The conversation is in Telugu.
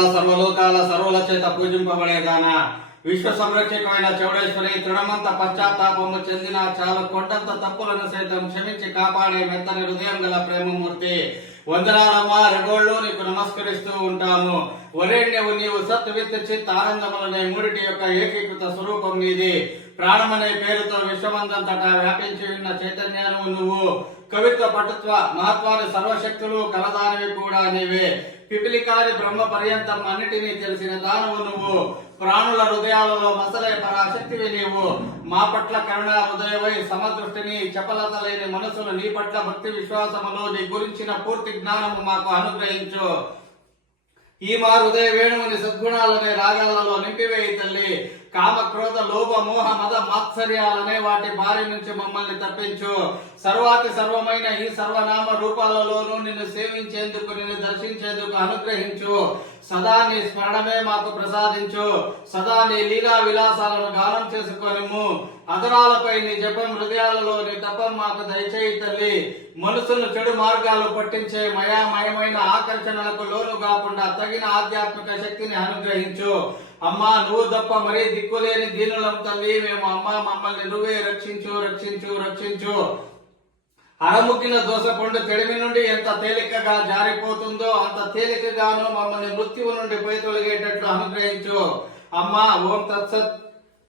సర్వలోకాల సర్వుల చేత పూజింపబడేదానా, విశ్వ సంరక్షకమైన చౌడేశ్వరి, తృణమంత పశ్చాత్తాపము చెందిన చాలు కొండంత తప్పులను సైతం క్షమించి కాపాడే మెత్తని హృదయం గల ప్రేమమూర్తి, వందనాలమ్మా. రెగోళ్ళు నీకు నమస్కరిస్తూ ఉంటాము. వరేణ్యవు నీవు సత్ విత్ చిత్ ఆనందములనే మూడిటి యొక్క ఏకీకృత స్వరూపం నీది. ప్రాణమనే పేరుతో విశ్వమందంతటా వ్యాపించి ఉన్న చైతన్యాను నువ్వు. కవిత్వ పటుత్వ మహత్వాన్ని సర్వశక్తులు కలదానివి కూడా నీవే. పిపిలికారి బ్రహ్మ పర్యంతం అన్నిటినీ తెలిసిన దానవు నువ్వు. ప్రాణుల హృదయాలలో మసలే పరాశక్తివి నీవు. మా పట్ల కరుణా హృదయవై సమదృష్టిని చపలత లేని మనసును నీ పట్ల భక్తి విశ్వాసములు నీ గురించిన పూర్తి జ్ఞానము మాకు అనుగ్రహించు. ఈ మా హృదయ వేణువుని సద్గుణాలనే రాగాలలో నింపివేయి తల్లి. కామ క్రోధ లోభ మోహ మద మాత్సర్యాలనే వాటి బారి నుంచి మమ్మల్ని తప్పించు. సర్వాతి సర్వమైన ఈ సర్వనామ రూపాలలోనూ నిన్ను సేవించేందుకు, నిన్ను దర్శించేందుకు అనుగ్రహించు. సదా నీ స్మరణమే మాకు ప్రసాదించు. సదా నీ లీలా విలాసాలను గానం చేసుకొనిము. అదరాలపై నీ జపం, హృదయాలలో నీ తపం మాకు దయచేయి తల్లి. మనసును చెడు మార్గాలు పట్టించే మయామయమైన ఆకర్షణలకు లోను కాకుండా తగిన ఆధ్యాత్మిక శక్తిని అనుగ్రహించు. అమ్మా, నువ్వు తప్ప మరీ దిక్కులేని దీనులం తల్లి మేము. అమ్మా, మమ్మల్ని నువ్వే రక్షించు, రక్షించు, రక్షించు. అరముగ్గిన దోసపండు తెడిమి నుండి ఎంత తేలికగా జారిపోతుందో అంత తేలికగాను మమ్మల్ని మృత్యువు నుండి పై తొలగేటట్లు అనుగ్రహించు. అమ్మా, ఓం తత్సత్.